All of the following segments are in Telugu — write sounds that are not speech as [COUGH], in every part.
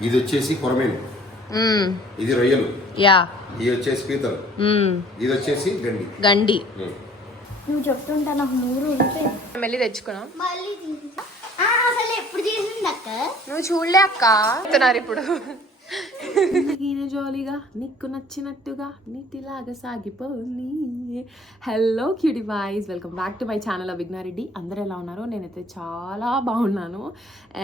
ఇది వచ్చేసి కొరమేను. ఇది రొయ్యలు. యా. ఇది వచ్చేసి పీతలు. ఇది వచ్చేసి గండి. గండి. నువ్వు చెప్తుంటా నాకు నూరు మళ్ళీ తెచ్చుకున్నాం. మళ్ళీ అసలు ఎప్పుడు చేసింది అక్క? నువ్వు చూడలే అక్క. ఇప్పుడు. జిందగీని జాలీగా నీకు నచ్చినట్టుగా నీటిలాగా సాగిపోని. Hello cutie boys welcome back to my channel అభిజ్ఞారెడ్డి అందరూ ఎలా ఉన్నారు? నేనైతే చాలా బాగున్నాను.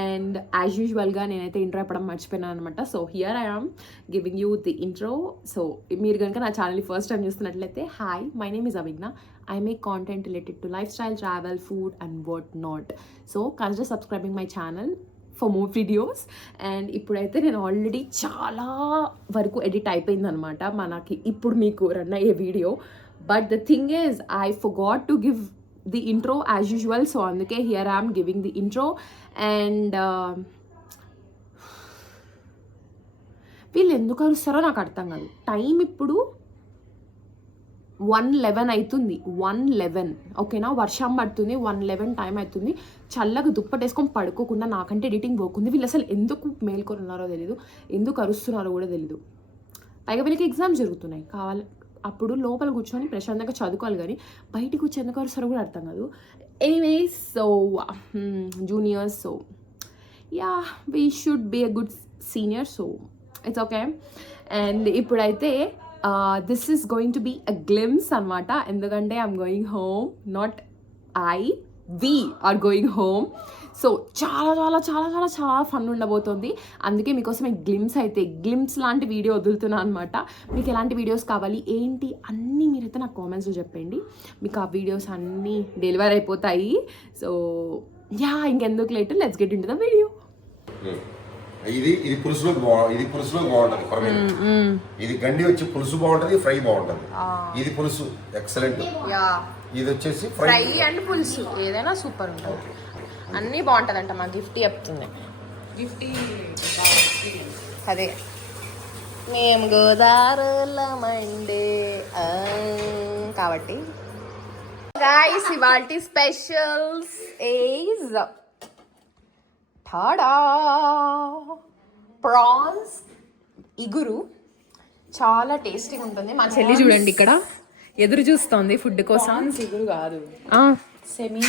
అండ్ యాజ్ యూజువల్గా నేనైతే ఇంట్రో చెప్పడం మర్చిపోయినాను అనమాట so here I am giving you the intro so మీరు కనుక నా ఛానల్ని ఫస్ట్ టైం చూస్తున్నట్లయితే hi my name is Abhigna. I make content related to lifestyle travel food and what not so consider subscribing my channel for more videos and ఇప్పుడైతే నేను ఆల్రెడీ చాలా వరకు ఎడిట్ అయిపోయింది అనమాట మనకి ఇప్పుడు మీకు రన్ అయ్యే video but the thing is I forgot to give the intro as usual so అందుకే here I'm giving the intro and వీళ్ళు ఎందుకు అరుస్తారో నాకు అర్థం కాదు. టైం ఇప్పుడు వన్ లెవెన్ అవుతుంది వన్ లెవెన్. ఓకేనా? వర్షం పడుతుంది. వన్ లెవెన్ టైం అవుతుంది. చల్లగా దుప్పటి వేసుకొని పడుకోకుండా నాకంటే ఎడిటింగ్ పోకుంది. వీళ్ళు అసలు ఎందుకు మేల్కొని ఉన్నారో తెలియదు ఎందుకు అరుస్తున్నారో కూడా తెలియదు పైగా వీళ్ళకి ఎగ్జామ్స్ జరుగుతున్నాయి. కావాలి అప్పుడు లోపల కూర్చొని ప్రశాంతంగా చదువుకోవాలి కానీ బయటకు వచ్చి ఎందుకు అరుస్తారో కూడా అర్థం కాదు. Anyway so juniors so ya we should be a good senior so it's okay and ఇప్పుడైతే this is going to be a glimpse అనమాట ఎందుకంటే I'm going home not I we are going home so చాలా చాలా చాలా చాలా చాలా ఫన్ ఉండబోతుంది. అందుకే మీకోసం ఈ గ్లిమ్స్ అయితే గ్లిమ్స్ లాంటి వీడియో వదులుతున్నాను అనమాట మీకు ఎలాంటి వీడియోస్ కావాలి ఏంటి అన్నీ మీరైతే నాకు కామెంట్స్లో చెప్పండి. మీకు ఆ వీడియోస్ అన్నీ డెలివర్ అయిపోతాయి. సో యా ఇంకెందుకు late let's get in the video ఇది ఇది పులుసులో ఇది పులుసులో బాగుంటది కొరమేను. ఇది గండి వచ్చి పులుసు బాగుంటది ఫ్రై బాగుంటది. ఇది పులుసు ఎక్సలెంట్. యా. ఇది వచ్చేసి ఫ్రై. అండ్ పులుసు ఏదైనా సూపర్ ఉంటుంది. అన్నీ బాగుంటుందంట మా గిఫ్ట్ చెప్తుంది. గిఫ్ట్ అదే. మేము గోదావరిలమండే ఆ, కాబట్టి. గాయస్ ఇవాల్టి స్పెషల్స్ ఈజ్ ఠాడా ప్రాన్స్ ఇగురు. చాలా టేస్టీగా ఉంటుంది. మా చెల్లి చూడండి ఇక్కడ. ఎదురు చూస్తోంది ఫుడ్ కోసం. చిగురు కాదు. Semi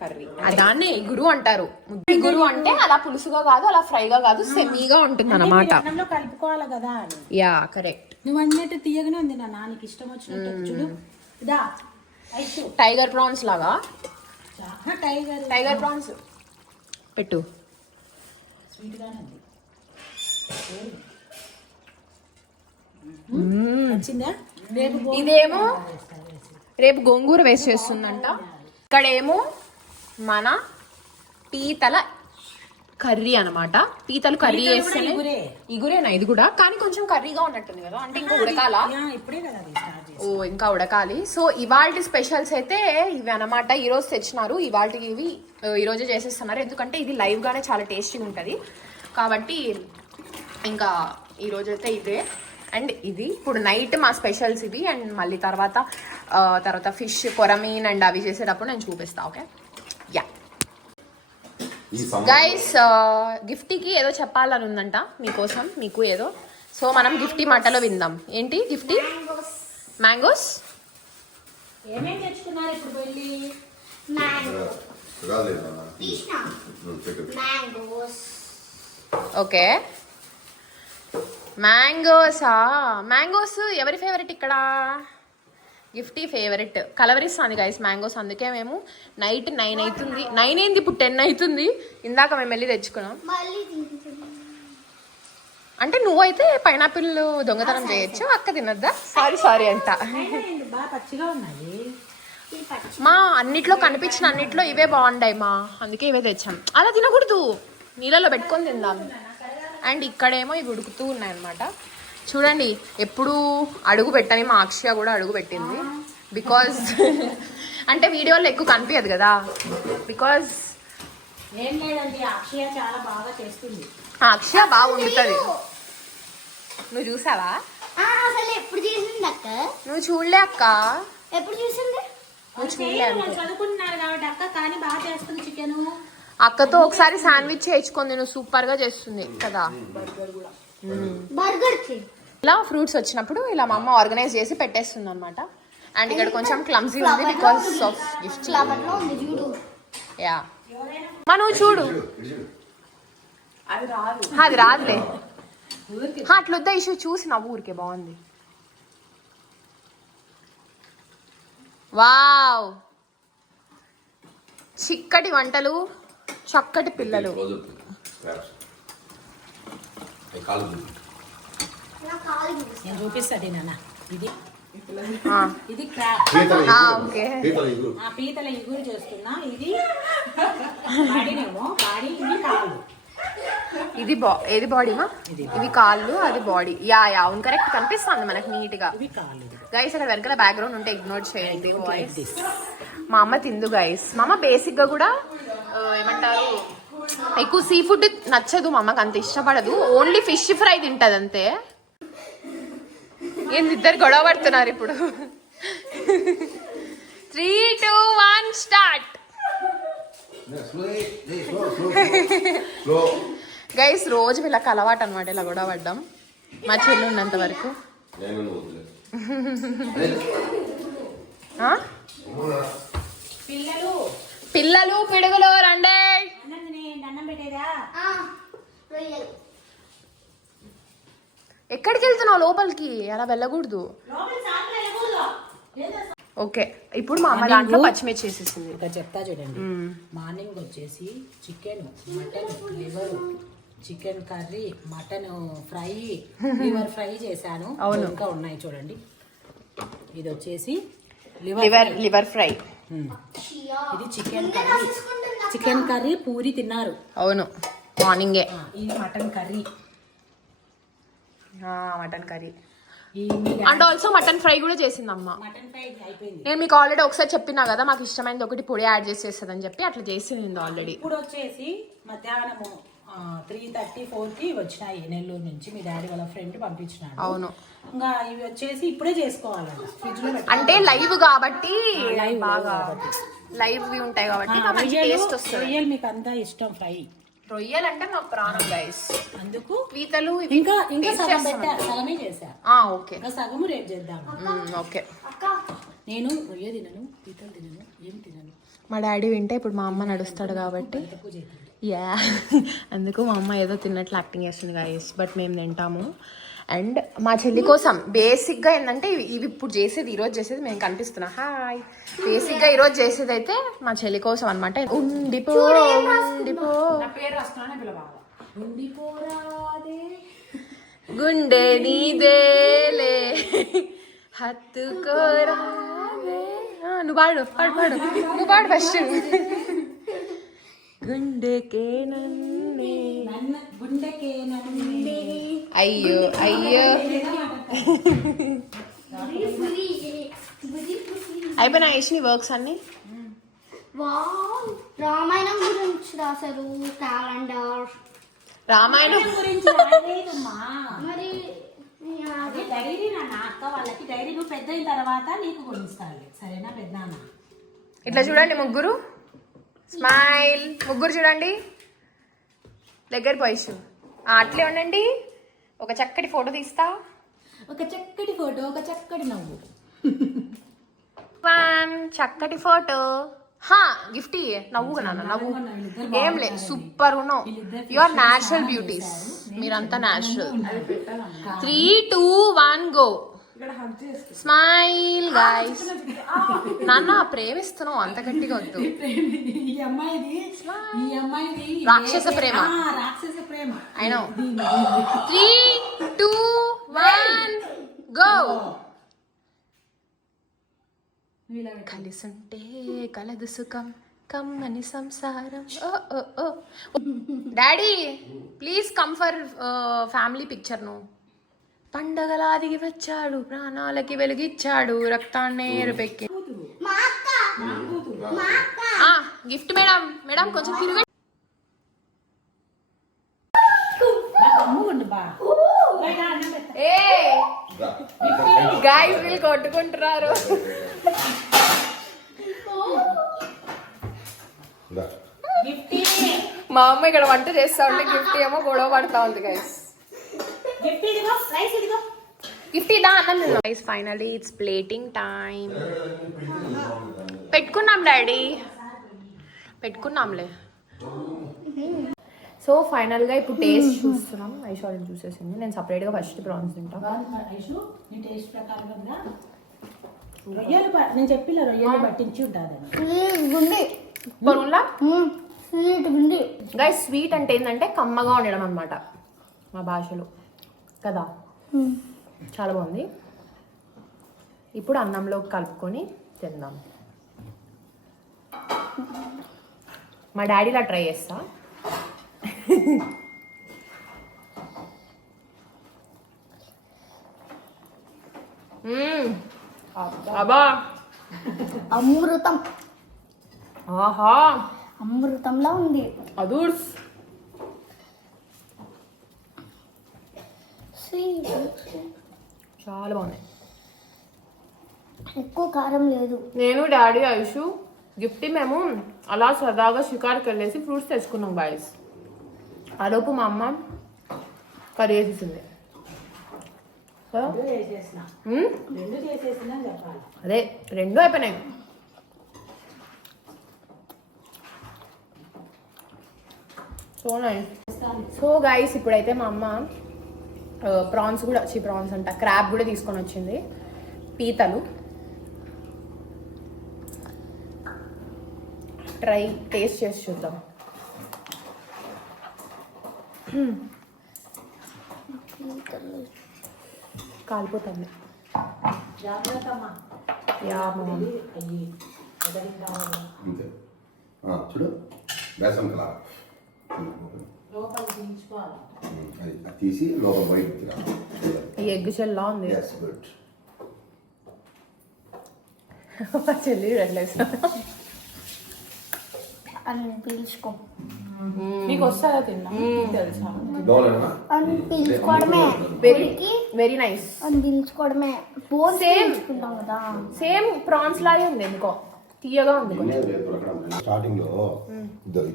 curry. దాన్నే ఇగురు అంటారు. ఇగురు అంటే అలా పులుసుగా కాదు అలా ఫ్రైగా కాదు సెమీగా ఉంటుంది అన్నమాట. అన్నంలో కలుపుకోవాలి కదా యా కరెక్ట్. నువ్వు అన్నట్టు తీయగానే ఉంది నా నాన్నకి ఇష్టం వచ్చినట్టు. చూడు. ఐసు టైగర్ ప్రాన్స్ లాగా. టైగర్. Tiger prawns. పెట్టు. స్వీట్ గానే ఉంది వచ్చిందా రేపు ఇదేమో రేపు గోంగూర వేసి చేస్తుందంట. ఇక్కడేమో మన పీతల కర్రీ అన్నమాట. పీతలు కర్రీ ఇగురే. ఇగురేనా ఇది కూడా. కానీ కొంచెం కర్రీగా ఉన్నట్టుంది కదా. అంటే ఇంకా ఉడకాలా? ఓ ఇంకా ఉడకాలి. సో ఇవాళ స్పెషల్స్ అయితే ఇవి అన్నమాట. ఈ రోజు తెచ్చినారు. ఇవాళ ఇవి ఆ, ఈ రోజే చేసేస్తున్నారు. ఎందుకంటే ఇది లైవ్ గానే చాలా టేస్టీగా ఉంటుంది. కాబట్టి ఇంకా ఈ రోజు అయితే ఇదే. అండ్ ఇది ఇప్పుడు నైట్ మా స్పెషల్స్ ఇవి. అండ్ మళ్ళీ తర్వాత తర్వాత ఫిష్ కొరమీన్ అండ్ అవి చేసేటప్పుడు నేను చూపిస్తా ఓకే? గైస్ గిఫ్టీకి ఏదో చెప్పాలని ఉందంట మీకోసం మీకు ఏదో. సో మనం గిఫ్టీ మాటలో విందాం. ఏంటి గిఫ్టీ? మ్యాంగోస్ ఏమేమి తెచ్చుకున్నారు ఇప్పుడు వెళ్ళి? ఓకే. మ్యాంగోసా మ్యాంగోస్ ఎవరి ఫేవరెట్ ఇక్కడ? Gifty favourite. కలవరిస్తుంది గైస్ మ్యాంగోస్ అందుకే మేము నైట్ నైన్ అవుతుంది. నైన్ అయింది ఇప్పుడు టెన్ అవుతుంది. ఇందాక మేము వెళ్ళి తెచ్చుకున్నాం. అంటే నువ్వైతే పైనాపిల్ దొంగతనం చేయొచ్చు అక్క తినొద్దా? సారీ సారీ అంట. మా అన్నిట్లో కనిపించిన అన్నిట్లో ఇవే బాగుంటాయి మా. అందుకే ఇవే తెచ్చాం. అలా తినకూడదు. నీళ్ళలో పెట్టుకొని తిందాం. అండ్ ఇక్కడేమో ఇవి ఉడుకుతూ ఉన్నాయన్నమాట. చూడండి ఎప్పుడు అడుగు పెట్టని మా అక్షయ కూడా అడుగు పెట్టింది. బికాజ్ [LAUGHS] అంటే వీడియోలో ఎక్కువ కనిపించదు కదా. బికాజ్ ఏం లేదండి అక్షయ చాలా బాగా చేస్తుంది. అక్షయ బాగా వండుతుంది. నువ్వు చూసావా? ఆ, అసలు ఎప్పుడు చేసింది అక్క? నువ్వు చూడలే అక్క. ఎప్పుడు చూసింది? నువ్వు చూడలే వాళ్ళు అనుకో చదువుకుంటున్నారు కాబట్టి అక్క కానీ బాగా చేస్తుంది చికెన్ అక్కతో ఒకసారి శాండ్విచ్ చేయించుకుంది నువ్వు సూపర్గా చేస్తుంది కదా. బర్గర్ ఇలా ఫ్రూట్స్ వచ్చినప్పుడు ఇలా మా అమ్మ ఆర్గనైజ్ చేసి పెట్టేస్తుంది అనమాట అండ్ ఇక్కడ కొంచెం క్లమ్జీ ఉంది బికాస్ ఆఫ్ గిఫ్ట్ యా మా నువ్వు చూడు. అది రాదులే. హా, అట్లా వద్దా ఇష్యూ చూసి నవ్వు ఊరికే బాగుంది. వావ్. చిక్కటి వంటలు చక్కటి పిల్లలు. నా నేను చూపిస్తాను నాన్న ఇది. ఇది. ఓకే. పీతల ఇగురు. ఆ పీతల ఇగురు చేస్తున్నా. ఇది బాడీనేమో బాడీ ఇది కాళ్ళు ఇది బా ఏది బాడీమా ఇవి కాళ్ళు అది బాడీ యా యా అవును కరెక్ట్ కనిపిస్తుంది మనకి నీట్గా. గైస్ అక్కడ వెనకాల బ్యాక్గ్రౌండ్ ఉంటే ఇగ్నోర్ చేయండి వాయిస్ మా అమ్మ తిందు గైస్ మా అమ్మ బేసిక్గా కూడా ఏమంటారు ఎక్కువ సీ ఫుడ్ నచ్చదు మా అమ్మకి అంత ఇష్టపడదు. ఓన్లీ ఫిష్ ఫ్రై తింటది అంతే ఏంది ఇద్దరు గొడవ పడుతున్నారు ఇప్పుడు? Three two one start. Guys రోజు వీళ్ళకి అలవాటు అనమాట ఇలా గొడవ పడ్డం. మా చెల్లి ఉన్నంత వరకు. పిల్లలు పిడుగులు రండి అన్నం తినేయండి అన్నం పెట్టేదా ఆ, రొయ్యలు ఎక్కడికి వెళ్తున్నావు లోపలికి? అలా వెళ్ళకూడదు. ఓకే ఇప్పుడు మా అమ్మ దాంట్లో పచ్చిమిర్చి వేసేసింది. ఇక్కడ చెప్తా చూడండి. మార్నింగ్ వచ్చేసి chicken mutton liver chicken curry mutton fry liver fry చేశాను. అవును. ఇంకా ఉన్నాయి చూడండి. ఇది వచ్చేసి లివర్ లివర్ లివర్ ఫ్రై ఇది chicken curry chicken curry puri తిన్నారు. అవును. మార్నింగే ఇది mutton curry mutton curry. And also mutton fry కూడా చేసింది అమ్మ మటన్ ఫ్రై అయిపోయింది. నేను మీకు ఆల్రెడీ ఒకసారి చెప్పినా కదా మాకు ఇష్టమైనది ఒకటి పొడి యాడ్ చేసేస్తుంది అని చెప్పి అట్లా చేసింది ఆల్రెడీ ఇప్పుడు వచ్చేసి మధ్యాహ్నము త్రీ థర్టీ ఫోర్కి వచ్చినాయి నెల్లూరు నుంచి. మీ డాడీ వాళ్ళ ఫ్రెండ్ పంపించినాడు. అవును. ఇంకా ఇవి వచ్చేసి ఇప్పుడే చేసుకోవాలంట. ఫ్రిడ్జ్లో అంటే లైవ్ కాబట్టి live బాగా లైవ్ ఉంటాయి కాబట్టి టేస్ట్ వస్తుంది. మీకు అంతా ఇష్టం ఫ్రై. రొయ్యలు అంటే నాకు ప్రాణం గైస్ అందుకు పీతలు ఇంకా ఇంకా సగం. పెట్టా సగమే చేశా. ఆ, ఓకే. ఇంకా సగము రేపు చేద్దాం. ఓకే. అక్క. నేను రొయ్య తినను పీతలు తినను ఏం తినను. మా డాడీ వింటే ఇప్పుడు మా అమ్మ నడుస్తాడు కాబట్టి. యా [LAUGHS] అందుకు మా అమ్మ ఏదో తిన్నట్లు యాక్టింగ్ చేస్తుంది గాయస్ బట్ మేము తింటాము. అండ్ మా చెల్లి కోసం బేసిక్గా ఏంటంటే ఇవి ఇప్పుడు చేసేది ఈరోజు చేసేది మేము కనిపిస్తున్నా. హాయ్. బేసిక్గా ఈరోజు చేసేది అయితే మా చెల్లి కోసం అనమాట ఉండిపో ఉండిపో. గుండె నీదేలే హత్తుకోరాదే. ఆ, నువ్వు పాడు పాడు పాడు. నువ్వు పాడు ఫస్ట్ [LAUGHS] గుండెకే నన్ను అయ్యో అయ్యో. అయిపోయినా వేసిన వర్క్స్ అన్ని? వావ్ రామాయణం గురించి రాశారు క్యాలెండర్. రామాయణం? గురించి మరి డైరీ నాన్న అక్క వాళ్ళకి డైరీ నువ్వు పెద్ద అయిన తర్వాత నీకు కొనిస్తాను సరేనా పెద్ద ఇట్లా చూడండి ముగ్గురు. స్మైల్. ముగ్గురు చూడండి. దగ్గర పోయిషు అట్లే ఉండండి. ఒక చక్కటి ఫోటో తీస్తా. ఒక చక్కటి ఫోటో ఒక చక్కటి నవ్వు. వన్ చక్కటి ఫోటో. హా గిఫ్ట్ ఇయ్యే. నవ్వు నాన్న నవ్వు. ఏం లే సూపర్ ఉన్నావు. యు ఆర్ న్యాచురల్ బ్యూటీస్ మీరంతా natural three two one go smile guys నాన్న ప్రేమిస్తున్నావు అంత గట్టిగా వద్దు. ఈ అమ్మాయిది ఈ అమ్మాయిది రాక్షస ప్రేమ. రాక్షస ప్రేమ. I know three two one go కలిసుంటే కలదు సుఖం కమ్మని సంసారం. ఓ ఓ ఓ. Daddy please come for family పిక్చర్ను పండగలా దిగి వచ్చాడు ప్రాణాలకి వెలుగిచ్చాడు రక్తాన్ని ఎరుపెక్కి గిఫ్ట్ మేడం. మేడం కొంచెం తిరుగు. గాయస్ వీళ్ళు కొట్టుకుంటున్నారు. మా అమ్మ ఇక్కడ వంట చేస్తా ఉంటే గిఫ్ట్ ఏమో గొడవ పడతా ఉంది గైస్ గిఫ్ట్ ఇదిగో రైస్ ఇదిగో. గిఫ్ట్ ఇదా అన్నం guys finally it's plating time పెట్టుకున్నాం డాడీ. పెట్టుకున్నాంలే. సో ఫైనల్గా ఇప్పుడు టేస్ట్ చూస్తున్నాం. ఐశ్వర్యం చూసేసింది. నేను సపరేట్గా ఫస్ట్ ప్రాన్స్ తింటా. బాగుంది ఐషు నీ టేస్ట్ ప్రకారం ఉందా? రొయ్యలు నేను చెప్పిన రొయ్యలు పట్టించి గైస్ స్వీట్ అంటే ఏంటంటే కమ్మగా ఉండడం అనమాట మా భాషలో. కదా? చాలా బాగుంది. ఇప్పుడు అన్నంలో కలుపుకొని తిందాం. మా డాడీలా ట్రై చేస్తా. అబ్బా. అమృతం. ఆహా. అమృతంలా ఉంది. అదూర్స్ స్వీట్ చాలా బాగున్నాయి. ఎక్కువ కారం లేదు. నేను డాడీ ఐషు గిఫ్ట్ మేము అలా సరదాగా షికార్కి వెళ్ళేసి ఫ్రూట్స్ తెచ్చుకున్నాం బాయ్స్. ఆలోపు మా అమ్మ కర్రీ వేసేసింది కదా? రెండు చేసేసిన. మ్మ్? రెండు చేసేసిన చెప్పాలి. అదే రెండు అయిపోయినాయి. సో నైస్ సో గైస్ ఇప్పుడైతే మా అమ్మ ప్రాన్స్ కూడా చి ప్రాన్స్ అంట క్రాబ్ కూడా తీసుకొని వచ్చింది. పీతలు. ట్రై టేస్ట్ చేసి చూద్దాం. కాలిపోతుంది. చూడు. బేసం కల అది అది తీసి లోపల బయటకి రా ఈ ఎగ్ షెల్లా ఉంది. ఎస్ గుడ్ చెల్లి అని పీల్చుకో. మీకు వస్తుందా తిన్నా? తెలుసా? బాగున్నా అని పీల్చుకోవడమే. వెరీ వెరీ నైస్ అని పీల్చుకోవడమే. బోన్. పీల్చుకుంటాం కదా. సేమ్ ప్రాన్స్ లాగే ఉంది ఎందుకో? తీయగా ఉంది స్టార్టింగ్లో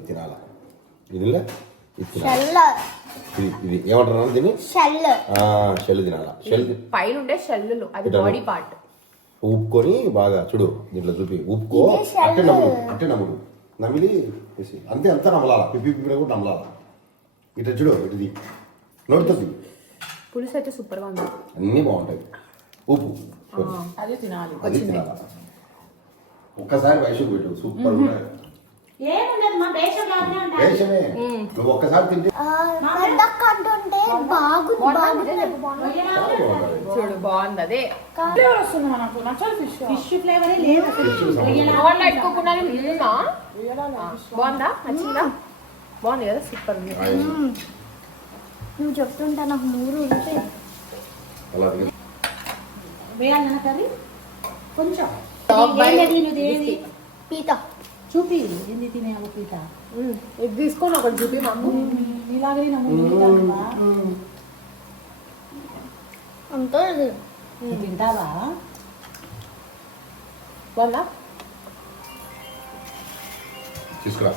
తినాల? ఇది ఇది ఏమంటారు దీన్ని? షెల్. తినాల? షెల్ పైన ఉండే షెల్లులు అది. బాడీ పార్ట్ ఊపుకొని బాగా చూడు దీంట్లో చూపి. ఊపుకో. అట్టే నమ్ముడు అట్టే నమ్ముడు నమిలి అంతే అంతా నమ్మలాల పిప్పి పిప్పి కూడా నమ్మలాల ఇటు చూడు ఇటుది నోటితో పులుసు అయితే సూపర్గా ఉంది. అన్నీ బాగుంటాయి. ఉప్పు అది తినాలి. అది తినాల? ఒక్కసారి వయసు పెట్టు సూపర్ ఉన్నాయి నువ్వు ఒక్కసారి తింటే చూడు బాగుంది అదే వస్తుంది మనకు నచ్చదు ఫిష్ ఫిష్ ఫ్లేవరే లేదు. బాగుందా? నచ్చిందా బాగుంది కదా సూపర్ నువ్వు చెప్తుంటే నాకు మూడు ఉంటే. వేయాలన్న కర్రీ? కొంచెం. పీత. చూపి ఏంది పీత మ్మ్. ఇది తీసుకొని ఒకటి చూపి మాకు. తింటావా? అంతే తింటావా? బాగుందా తీసుకురా.